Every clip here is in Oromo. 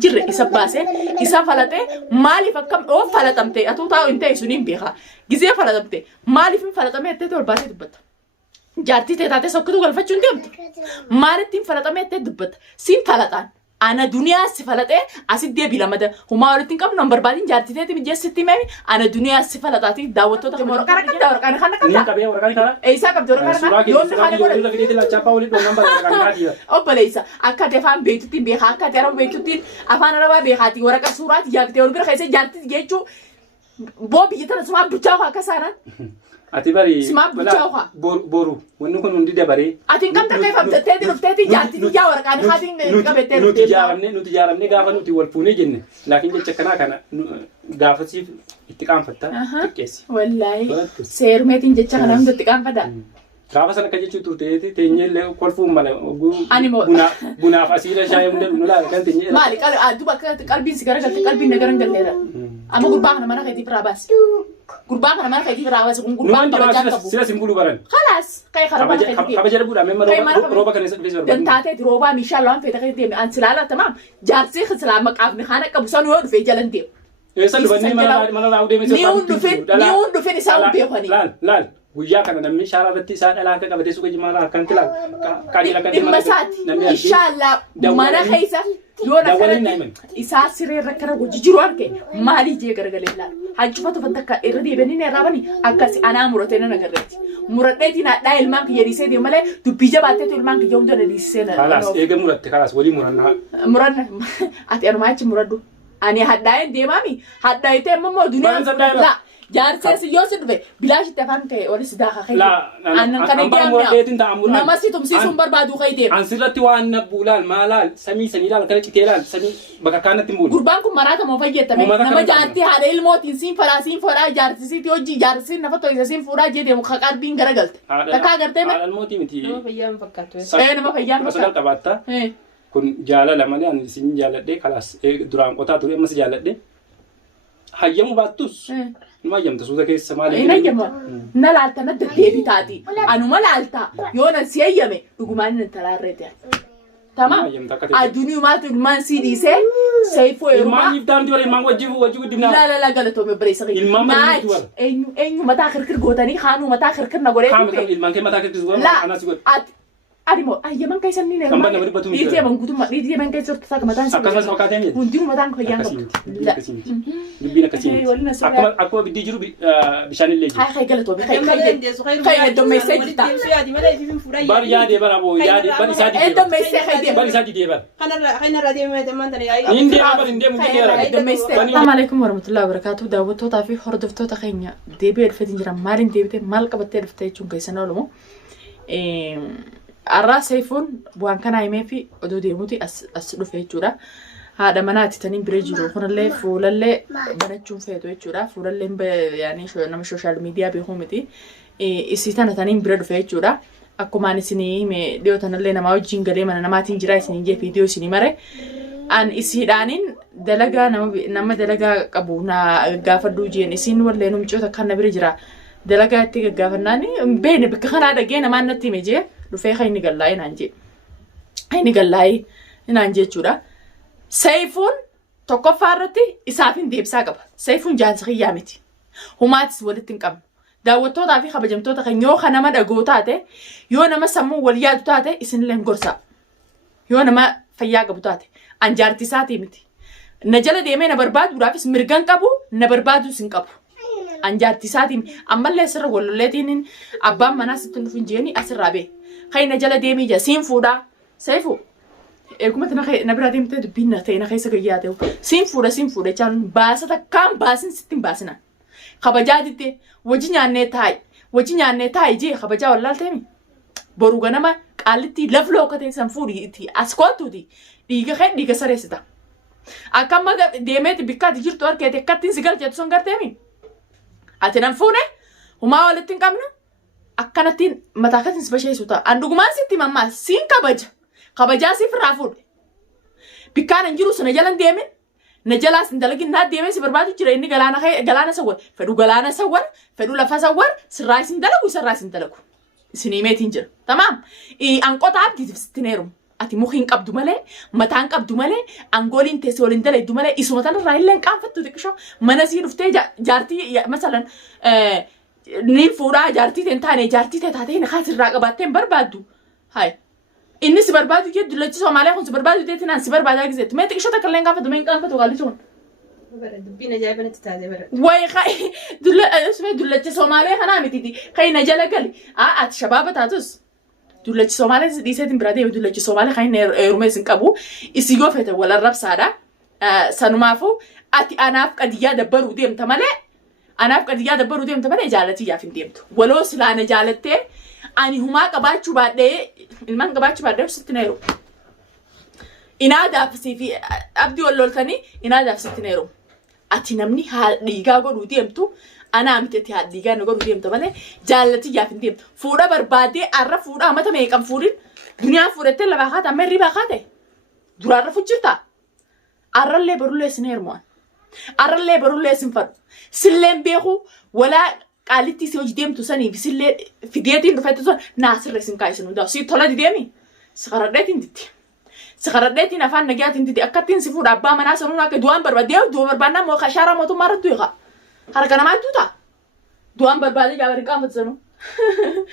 جرّ إسباسه إسافلته مالي فكم أو فلتمته أتوتا أنت يسونين بيها جزية فلتمته مالي فين فلتمه تدور باسه دبت جارتي تاتي سكتو غلفتشون ديمت مالي تين فلتمه تدبت سين فلتان أنا دنيا سفلته أسيد دي بلا مده هما ورتين كم نمبر بعدين جارتي تاتي مجلس ستي مامي أنا دنيا سفلتاتي دعوتو تكمل كارا كم دور كارا خانة كم دا إيسا كم دور كارا يوم خانة كورا أو بليسا أكاد فهم بيتوتين بيها أكاد يرام بيتوتين أفانا ربا بيهاتي ورا كسورات ياكتي ورا خيسة جارتي جيتشو بوبي جتنا سما بتشاوها كسانا أتباري سما بتشاوها بورو ونكون ندي دباري أتين كم تكيف أم تتدي رفتي جارتي تيجا ورا كان خاتين كبتة نتجارمني غافا نتي والفوني جنة لكن جتكنا كنا غافا سيف اتقام فتا تكيس والله سير ميتين جتكنا هم اتقام فتا غافا سنة كجيتشو تورتي تيني له كل ماله أنيمو بنا فاسيلا شاي مدل كان تيني مالك أدوبا قلبي سكرة قلبي نجارن قلنا أما قربان ما نخدي براباس قربان ما نخدي براباس قربان بجاك سلا سيمبولو بران خلاص كي خربان خدي خبجة ربودا مما روبا كان يسافر بيزور دنتاتي روبا ميشال لون في تخدي أن سلالة تمام جارسي خسلا مقاف نخانة كبسان وين في جلن ديم إيسا لبني ما لا أودي مسافر نيون دفين يساوي بيهوني لا ويا كان نمشي شارع بتي سان لا كذا بدي سوق جماعة كان كلا كاري لا كذا مساتي إن شاء الله ما نخيسه يونا كذا إساء سرير ركنا وجيجروان كي مالي جي كرجلنا هنشوفه فتك إردي بني نرابني أكاسي أنا مرتين نقرأت مرتين نا المانك يريسه دي ماله تبيجا باتة المانك يوم ده نريسه خلاص إيه مرت خلاص ولي مرنا أتي أنا ما أجي مردو أنا هداين دي مامي هداين تي ماما دنيا لا جارسة يوسف به بلاش تفهم كي ولا صداقة خير أنا كان يديم نما سيتم سيسوم بربادو خيديم أنسلتي وأنا بولال مالال سمي سنيلال كان كتيرال سمي بقى كانت تمول قربانكم مرات ما فيجت تمام نما جارتي هذا الموت إنسين فرا جارتي سيتي وجي جارسين نفتو إنسين فرا جدي مخكار بين غرقلت تكا غرتي ما الموت متي نما فيام فكاتو نما فيام مثلا تبعتا كن جالا لما لي أنا سين جالا دي خلاص درام قطع تقولي مس جالا دي هيا مباتوس ما يم تسودا كيس سمالي إيه نجمع نلالتا ندك تبي تادي أنا ما لالتا يونا سيئيمه لقمان نتلا ريته تمام أدوني ما تلمان سيدي سيفو إلمان يفتام ديوار إلمان وجهه دينا لا قالتو مبريسة إلمان ما ديوار إنه متى آخر قوتاني خانو متى آخر نقولي خام إلمان كم متى آخر تزور أنا سيقول أديمو أيه من كيسان نينه كم بنا بريبتو ميت دي من كتوم دي من كيسان تساق متان أكمل سمكاتين يد ونديرو متان خيان لا نبينا كسين أكو بدي جرو بشان اللي هاي خي قالتو خي دوم مسج تا بار يادي بار أبو يادي بار سادي دوم مسج خي بار سادي دي بار خنا راديو ما تمان تاني إندي بار إندي ممكن يرى السلام عليكم ورحمة الله وبركاته دعوتو تافي خردفتو تخينيا ديبي الفتين جرام مارين ديبي مالك بتعرف تيجون كيسان ولمو الراس سيفون وان كان عيمي في أدودي موتي أسلو في جورا هذا مناتي تاني بريجلو خنا اللي فولا اللي بنتشون في توي جورا فولا اللي يعني شو نما سوشيال ميديا بيهومتي إسيتنا تاني بريدو في جورا أكو ماني سني مي ديو تانا اللي نما وجين قلي من نما تنجراي سني جي فيديو سني مرة أن إسيدانين دلقا نما دلقا كابونا غافر دوجين إسين ولا نمجو تكنا بريجرا دلقا تيجا غافرناني بين بكخنا هذا جينا ما نتي ميجي لفي خيني قلاي نانجي خيني قلاي نانجي جورا سيفون تقفارتي إسافين ديب ساقب سيفون جانس خيامتي هماتس ولتن كم داوتو دافي خبجمتو تخينيو خنما دقوتاتي يو نما سمو وليادو تاتي إسن لهم قرصا يو نما فياقبو تاتي أنجارتي ساتي متي نجل ديمي نبربادو رافيس مرغان قبو نبربادو سنقبو أنجارتي ساتي أما اللي سر ولو لتينين أبام مناس تنفن جيني أسر رابي خي نجل ديمي جاسين فودا سيفو إيكم تنا نبرة ديم تدبينا تينا خي سكياتو سين فودا جان باسة كام باسين ستين باسنا خبجادي تي وجينا نتاي جي خبجا ولا تيمي بروغنا ما قالتي لفلو كتي سنفوري تي أسكوتو ديجا سريستا أكمل ديمت بكات جيرتو أركيتي كاتين سجل جاتسون كرتيمي أتنام فونه هما ولتين كامنا أكنتين متاكتين سبشة سوتا أندوغمان ستي ماما سين كبجا سيف رافود بكان نجرو سنجلان ديمن نجلا سندلقين ناد ديمن سبرباتو جرا إني غلانا سوّر فدو لفا سوّر سراي سندلقو سنيمة تنجر تمام أنقطع عبدي تفستنيرم ati muhiin qabdu malee mataan qabdu malee angooliin teessee waliin dalaydu malee isuma tanarraa illee qaanfattu xiqqisho mana sii dhuftee jaartii masalan ni fuudhaa jaartii ta'e taane jaartii ta'e taatee na kaasirraa qabaatteen barbaaddu hay inni si barbaadu jee dullachi Soomaaliyaa kun si barbaadu teetiin an si barbaadaa gizeetti mee xiqqisho takka illee qaanfattu mee qaanfattu qaalli sun dubbiin ajaa'ibanatti taatee bara. way kay dullachi Soomaaliyaa kanaa mititi kay na jala gali ati shabaaba taatus dullachi Soomaaliyaa dhiiseetiin biraa deeme dullachi Soomaaliyaa kan heerumee isin qabu isi yoo fete wal arrabsaadha sanumaafuu ati anaaf qadiyyaa dabbaruu deemta malee anaaf qadiyyaa dabbaruu deemta malee jaalatiyyaaf hin deemtu waloo silaana jaalattee ani humaa qabaachuu baadhee ilmaan qabaachuu baadhee sitti na heeru inaadaaf fi abdii wal loltanii inaadaaf sitti na heeru ati namni dhiigaa godhuu deemtu anaa miti ati dhiigaa na godhuu deemta malee jaalatiyyaaf hin deemtu fuudha barbaadee arra fuudha amata meeqan fuudhin duniyaan fuudhattee labaa kaata amma hirribaa kaate duraarra fujjirta arrallee barullee sin heermu'an arrallee barullee sin fadhu silleen beeku walaa qaalitti si hojii deemtu sanii fi sillee fideetiin dhufetti sun naasirra isin kaa'isin hundaa'u si tola dideemi si qaradheetiin ditti si qaradheetiin afaan nagiyaatiin ditti akkattiin si fuudha abbaa manaa sanuun akka du'aan barbaadee du'a barbaannaa moo kashaara mootummaa irratti du'a harka namaa duuta du'aan barbaadee jaabarii qaanfatu sanuu.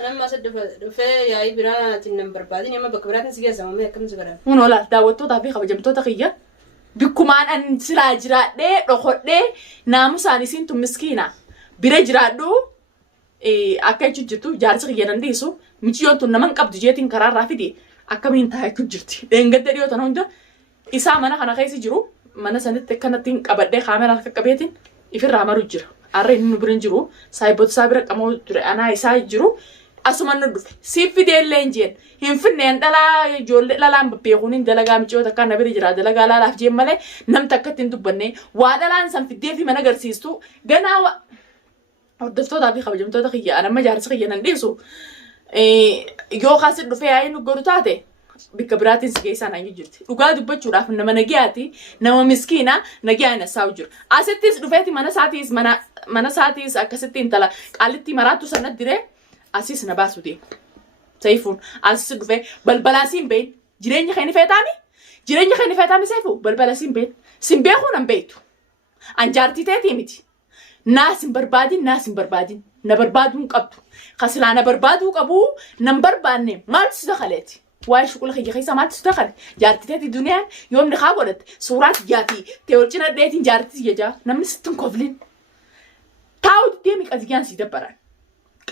Anamma asa dhufee yaa'ii biraatiin nan barbaadin amma bakka biraatiin si geessa mamee akkamitti godhan. Kun olaal daawwattootaa fi kabajamtoota kiyya bikkumaan an silaa jiraadhee dhokodhee naamusaan isiin tun miskiina bira jiraadhu akka jechuun jirtu jaarsa kiyya dandeessu michiyoon tun naman qabdu jeetiin karaarraa fide akkamiin taa'aa jechuun jirti. Dheengadda dhiyootan hunda isaa mana kana keessa jiru mana sanitti akkanattiin qabadhee kaameraa akka qabeetiin ifirraa maru jira. Arra inni nu birin jiru saayiboota isaa bira qamoo ture anaa isaa jiru asuma nu dhufe siif fidee illee hin jeen hin finneen dhalaa ijoollee dhalaan beekuun hin dalagaa michoota akka na bira jira dalagaa laalaaf jeen malee namni akka ittiin dubbanne waa dhalaan san fiddee fi mana agarsiistu ganaa hordoftootaa fi kabajamtoota kiyya anamma jaarsa kiyya nan dhiisu yoo kaasit dhufee yaa'ii nu godhu taate bikka biraatiin si geessaa naan jirti dhugaa dubbachuudhaaf nama nagiyaati nama miskiina nagiyaa hin assaa'u jiru asittis dhufeeti mana isaatiis akkasitti intala qaalitti maraattu sanatti diree asis na baasu deemu. Saifuun asis dhufee balbalaa siin beeyin jireenya kan inni feetaami saifu balbalaa siin beeyin siin beekuu nan beektu an jaartii ta'eetii miti naas hin barbaadin na barbaaduu hin qabdu kasilaa na barbaaduu qabu nan barbaanne maaltu si dakaleeti. Waa'ee shuqula kiyya keessa maaltu si dakale jaartii ta'eetii duniyaan yoomni kaa godhatte suuraa tiyyaati ta'e wal cina dheetiin jaartii tiyya jaa namni sitti hin koflin taa'u diddee miqatiyyaan si dabbaran.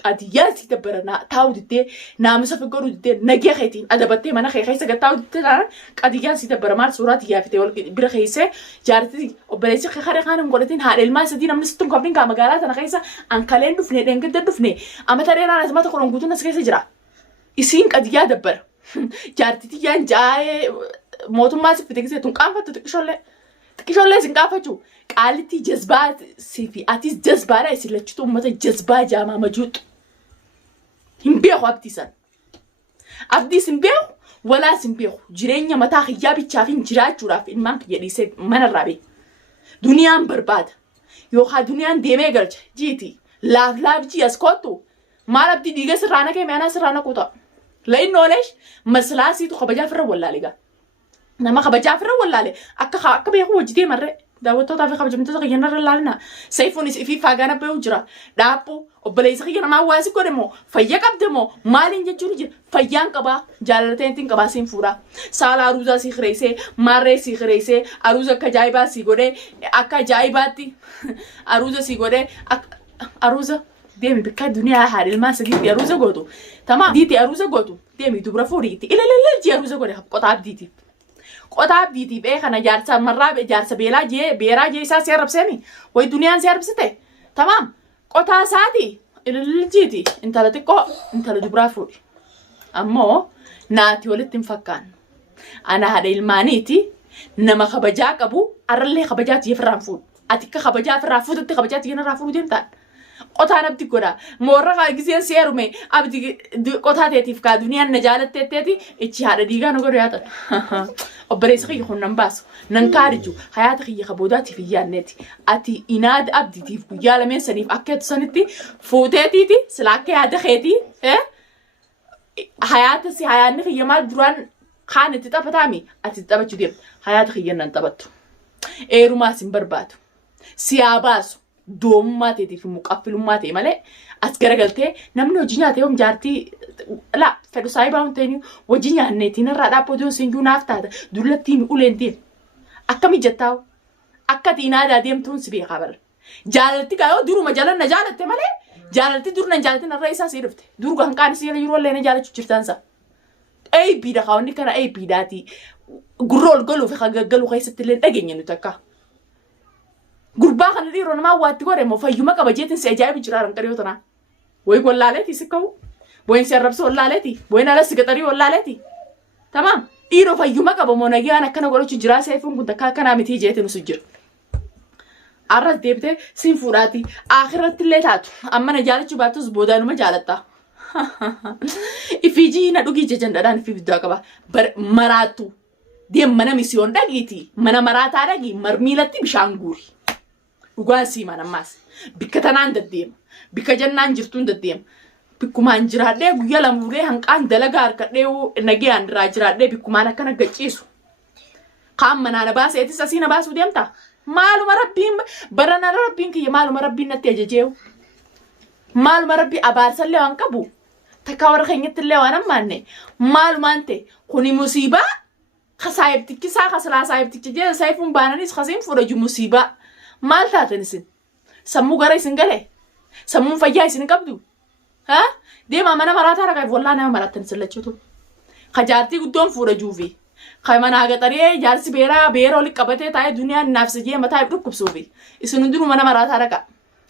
Qadiyyaan si dabbaran taa'u diddee naamusa fi godhuu diddee nagee keetiin adabattee mana kee keessa gattaa'u diddee taa'an qadiyyaan si dabbara maal suuraa tiyyaa fi ta'e wal bira keessee jaartii obboleessi haree kaan hin godhatiin haadha ilmaa sadii namni sitti hin koflin kaa magaalaa tana keessa ankaleen dhufne dheengadda dhufne amata dheeraan asmata koron guutuun as keessa jira. Isiin qadiyyaa dabbara. Jaartii tiyyaan jaa'ee mootummaa si fite tun qaanfattu xiqqishoollee isin qaanfachuu qaalitti jazbaa fi atis jazbaadha isin lachitu uummata jazbaa jaamaa majuuxu. Hin beeku abdiisan. Abdiis hin beeku walaas hin beeku jireenya mataa kiyyaa bichaaf hin jiraachuudhaaf ilmaan kiyya dhiisee manarraa beeku. Duniyaan barbaada yookaan duniyaan deemee galcha jiiti laaf jii as kootu maal abdii dhiiga sirraa naqee mi'aanaa sirraa naquu ta'a. Lain knowledge maslaasi tu khabaja firra wallaale ga nama khabaja firra wallaale akka beeku hojitee marre daawwattootaa fi kabajamtoota kiyya narra laalina saifuunis fi faagaana beeku jira dhaabbu obboleessa kiyya namaa waasi godhe moo fayya qabde moo maaliin jechuun jira fayyaan qabaa jaalateentiin qabaa siin fuudhaa saala aruuzaa sii kireessee maarree sii kireessee aruuza akka ajaa'ibaa sii godhee akka ajaa'ibaatti aruuza sii godhee aruuza deemi bikka duniyaa haadha ilmaa sadiitti aruuza gootu tamaa diitti aruuza gootu deemi dubra fuudhiitti ilalalal jee aruuza godhe qotaa abdiitiif kana jaarsa marraa jaarsa beeraa jee isaa si arrabseemi way duniyaan si arrabsite tamaam qotaa isaati ilalalal jiiti intala xiqqoo intala dubraa fuudhi ammoo naati walitti hin fakkaan ana haadha ilmaaniiti nama kabajaa qabu arrallee kabajaatti yefirraan fuudhu ati akka kabajaa firraa fuudhutti kabajaatti yenarraa fuudhu deemtaan. Qotaan abdi godha moorra giseen seerume abdi qotaa teetiif kaa duniyaan na jaalatteetteeti ichi haadha dhiigaa nu godhu yaatan obboleessa kiyya kun nan baasu nan kaadiju hayaata kiyya kaboodaatiif hin yaadneeti ati inaada abdiitiif guyyaa lameen saniif akka heetu sanitti fuuteetiiti sila akka yaada keetii hayaata si hayaanni kiyya maal duraan Kaan itti taphatami ati taphachuu deemta. Hayaata kiyyannan taphattu. Eerumaa sin barbaadu. Siyaa baasu. Doomummaa ta'eetii fi muqaffilummaa ta'e malee as garagaltee namni hojii nyaatee hoom jaartii laa fedhu saayibaa hunteenii hojii nyaanneetiin irraa dhaabbatee sinjuu naaf taata dullattiin uleentiin akka mijattaa'u akka tiinaadaa deemtuun si beekaa bara. Jaalatti gaayoo duruma jalanna jaalatte malee jaalatti durna jaalatin irra isaa sii dhufte durga hanqaan si yeroo illee na jaalachuu jirtaansa. Eebiidha kaawwanni kana eebiidhaati gurra ol galuu fi hagaggaluu keessatti illee dhageenya nuti akka. Gurbaa kana dhiiroo namaa waatti godhe moo fayyuma qaba jeetiin si ajaa'ibu jira ranqariyoo tanaa. Woy wallaaleeti si ka'u. Woyin si arrabsu wallaaleeti. Woyin ala si gaxarii wallaaleeti. Tamaam. Dhiiroo fayyuma qaba moo nagaan akkana godhachuu jira seefuun kun takka akkanaa miti jeetiin usu jira. Arras deebitee siin fuudhaati. Akhiratti illee taatu. Amma na jaalachuu baattus boodaanuma jaalatta. Ifijii na dhugii jejan dhadhaan ifi biddaa qaba. Maraattu. Deem mana misiyoon dhagiiti. Mana maraataa dhagii marmiilatti bishaan guuri. Dhugaan sii manammaas. Bikka tanaan daddeema. Bikka jannaan jirtuun daddeema. Bikkumaan jiraadhee guyyaa lamuudhee hanqaan dalagaa harkadhee nagayaan irraa jiraadhee bikkumaan akkana gacciisu. Kaan manaa na baaseetis asii na baasuu deemta. Maaluma rabbiin barana rabbiin kiyya maaluma rabbiin natti ajajeewu. Maaluma rabbii abaarsallee waan qabu. Takka warra keenyatti illee waan ammaanne. Maalumaan ta'e kuni musiibaa. Kasaayibtichi saa kasalaa saayibtichi jee saayifuun baananis kasiin fudhaju musiibaa. Maal taatan isin? Sammuu gara isin galee? Sammuun fayyaa isin qabdu? Haa? Deemaa mana maraataa raqaaf wallaa nama maraattan isin lachuutu. Kajaartii guddoon fuudhajuufi. Kan manaa gaxaree jaarsi beera oli qabatee taa'ee duniyaan naaf sijee mataa dhukkubsuufi. Isin hundinuu mana maraataa raqa.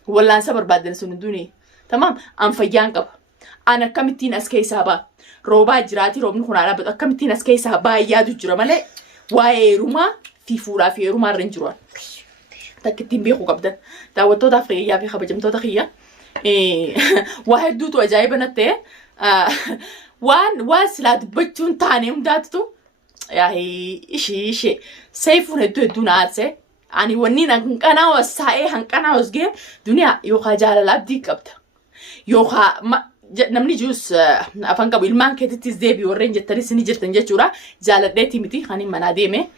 Wallaansa barbaaddan isin hundinuu. Tamaam an fayyaan qaba. An akkamittiin as keessaa ba'a. Roobaa jiraati roobni kun dhaabatu akkamittiin as keessaa baay'aatu jira malee waa'ee heerumaa fi fuudhaa fi heerumaa irra hin jiru. Takkittiin beekuu qabdan. Daawwattootaaf qiyyaa fi kabajamtoota kiyya. Waa hedduutu ajaa'iba natti ta'e. Waan silaa dubbachuun taane hundaatutu ishee seefuun hedduu na aarsee. Ani wanni hanqanaa wasaa'ee hanqanaa wasgee duniyaa yookaan jaalala abdii qabda. Yookaan namni juus afaan qabu ilmaan keetittis deebii warreen jettanis ni jirtan jechuudha. Jaaladheetii miti kan hin manaa deeme.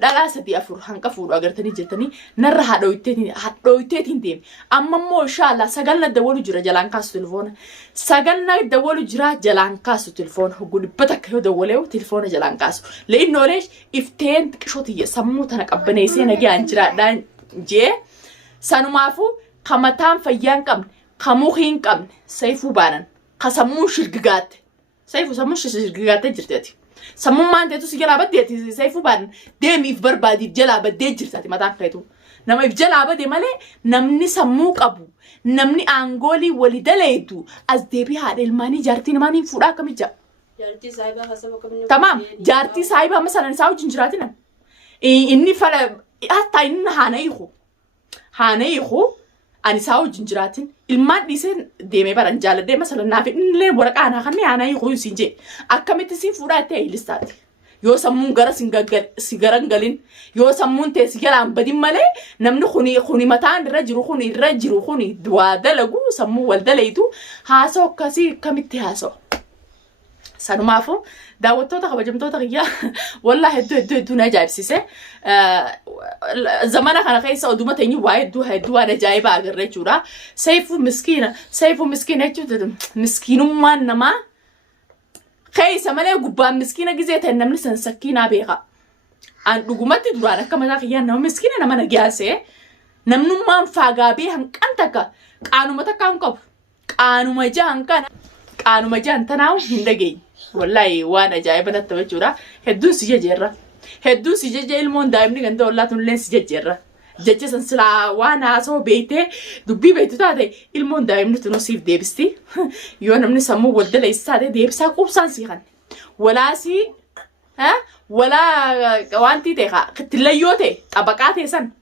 Dhalaa 3-4 hanqa fuudhu agartanii jettanii narra haadhoyteetiin deeme. Amma immoo inshallah sagalna dawwalu jira jalaan kaasu telefoona. Sagalna dawwalu jira jalaan kaasu telefoona. Guddibata akka yoo dawwaleewu telefoona jalaan kaasu. Le'innoolee ifteen xiqqishootii sammuu tana qabbaneessee nagaan jiraadhaan jee sanumaafuu kamataan fayyaan qabne. Kamuuhi hin qabne seefuu baanan ka sammuu shirgigaatte seefuu sammuu shirgigaatte jirteeti sammuun maanteetu si jalaa baddeeti seefuu baanan deemiif barbaadiif jalaa baddee jirtaati mataan keetu nama if jalaa badde malee namni sammuu qabu namni aangoolii wali daleetu as deebii haadha ilmaanii jaartii namaan hin fuudhaa akkamija. Jaartii saayibaa kasaba qabne. Tamaam jaartii saayibaa masalan isaa wajjin jiraatina inni fala hatta inni haana hiiku ani isaa wajjin jiraatin ilmaan dhiiseen deemee baran jaaladhee masalan naaf illee waraqaa naa kanneen aanaa hiikuu siin jee akkamitti siin fuudhaa ta'e listaati. Yoo sammuun gara si garan galin yoo sammuun ta'e si jalaan badin malee namni kuni mataan irra jiru kuni waa dalagu sammuu wal daleetu haasoo akkasii akkamitti haasoo. Sanumaafuu daawwattoota kabajamtoota kiyyaa wallaa hedduu na ajaa'ibsiise. Zamana kana keessa oduma teenyu waa hedduu waan ajaa'ibaa agarra jechuudha. Seefuu miskiina jechuun miskiinummaan namaa keessa malee gubbaan miskiina gizee ta'e namni san sakkiinaa beeka. An dhugumatti duraan akka mataa kiyyaan nama miskiina nama nagyaasee namnummaan faagaabee hanqan takka qaanuma takka hin qabu. Qaanuma jahan tanaa hin dhageenye. Wallahi waan ajaa'iba natti jechuudha. Hedduun si jajjeerra. Hedduun si jajjee ilmoon daa'imni ganda wallaatuun illee si jajjeerra. Jecha san silaa waan haasoo beektee dubbii beektu taate ilmoon daa'imni tunuu siif deebisti. Yoo namni sammuu wal daleessi taate deebisaa qubsaan sii kan. Walaasii walaa wanti ta'e kittillayyoo ta'e xabaqaa ta'e san.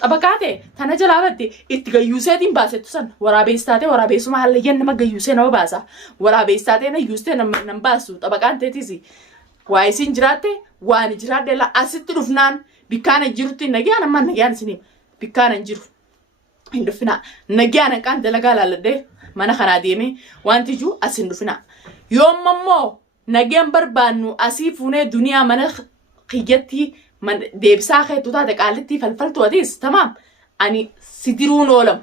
Xabaqaa ta'e tana jalaa badde itti gayyuuseetiin baasettu san waraabeessaatee waraabeessuma hallayyan nama gayyuusee nama baasa. Waraabeessaatee na yuustee nama baasu xabaqaan ta'etis waa isin jiraatte waan jiraadde la asitti dhufnaan bikkaan jirutti nagaan amma nagaan isin bikkaan jiru hin dhufina nagaan kan dalagaa laalladde mana kanaa deeme wanti jiru asin dhufina yoommoo nageen barbaannu asii fuunee duniyaa mana qiyyatti deebisaa keetu taate qaalitti falfaltu atis tamaam ani sidiruun oolam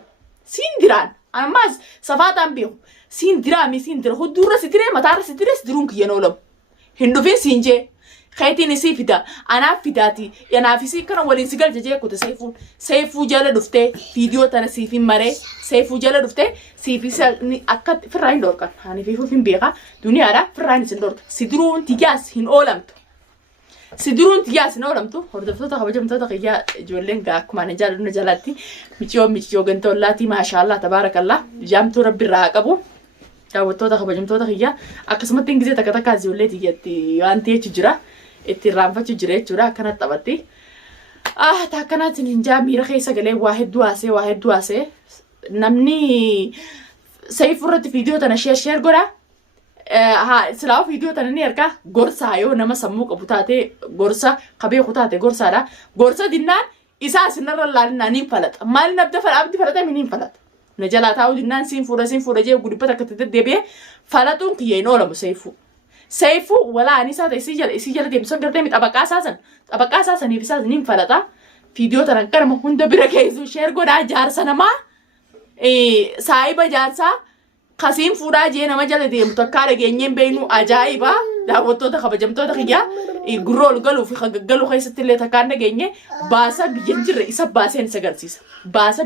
siin diraan ammas safaataan beeku siin diraami siin dira hudduurra sidiree mataarra sidiree sidiruun kiyyan oolam hin dhufin siin jee khaytiin isii fida anaaf fidaati yanaaf isii kana waliin sigal jejee kute seefuu jala dhuftee viidiyoo tana siifin maree seefuu jala dhuftee siifii akka firraa hin dhorkan ani fiifuuf hin beeka duniyaadha firraa hin isin dhorka sidiruun tiyyaas hin oolamtu sidiruun tiyyaas hin oolamtu hordoftoota kabajamtoota kiyyaa ijoolleen akkuma ani jaalladhu jalaatti michiyoo gantoollaatii maashaallah tabaarakallah jaamtuu rabbi irraa qabu daawwattoota kabajamtoota kiyyaa akkasumatti ingizee takka takka ijoollee tiyyatti waan ta'eetu jira itti raanfachuu jira jechuudha akkanatti taphatti taakkanatti ninjaa miira keessa galee waa hedduu haasee namni Seifuu irratti viidiyoo tana sheer godha silaa viidiyoo tana ni argaa gorsaa yoo nama sammuu qabu taate gorsa qabeeku taate gorsaadha gorsa dinnaan isaa sinarra laalinaa niin falata maaliin abdi falata niin falata na jalaa taa'uu dinnaan siin fuudha jee guddibata akka deddeebi'ee falatuun kiyya hin oolamu Seifuu walaa ani isaa ta'e isii jala deemsan gartee mi xabaqaa isaasaniif isaas niin falata viidiyoo tana garama hunda bira geessu sheer godhaa jaarsa namaa saayiba jaarsaa kasiin fuudhaa jee nama jala deemu takkaa dhageenyeen beeknu ajaa'iba daawwattoota kabajamtoota kiyyaa gurra ol galuu fi gaggaluu keessatti illee takkaan dhageenye baasa biyyan jirre isa baaseen isa agarsiisa baasa